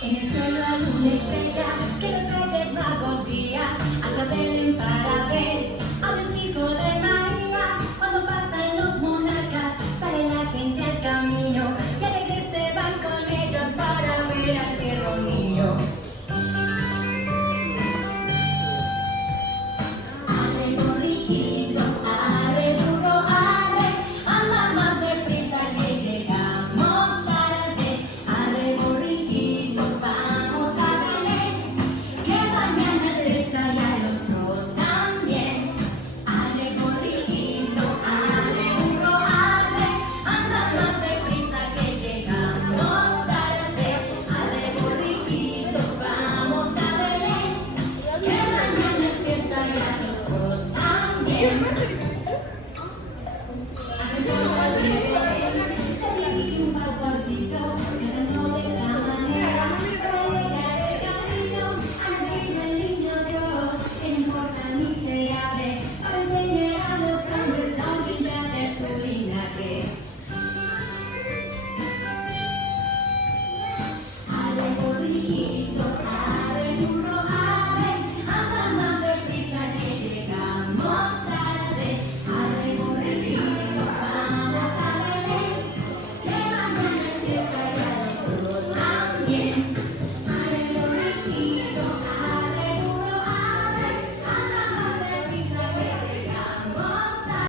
En el cielo hay una estrella que los Reyes Magos guía hacia Belén para ver a Dios hijo de María. Cuando pasan los monarcas, sale la gente al camino y alegres se van con ellos para ver al tierno niño. Arre borriquito, arre burro, arre, anda más deprisa que llegamos tarde. Arre borriquito, vamos a Belén, que mañana es fiesta y al otro también. Arre borriquito, arre burro, arre, anda más deprisa que llegamos tarde. Arre borriquito, vamos a Belén, que mañana es fiesta y al otro también. Se dirige un pastorcito cantando de esta manera para alegrar el camino. Ha nacido el niño Dios en un portal miserable para enseñar a los hombres la humildad de su linaje. Arre borriquito, arre burro, arre, anda más deprisa que llegamos tarde. Arre borriquito, vamos a Belén, que mañana es fiesta y al otro también.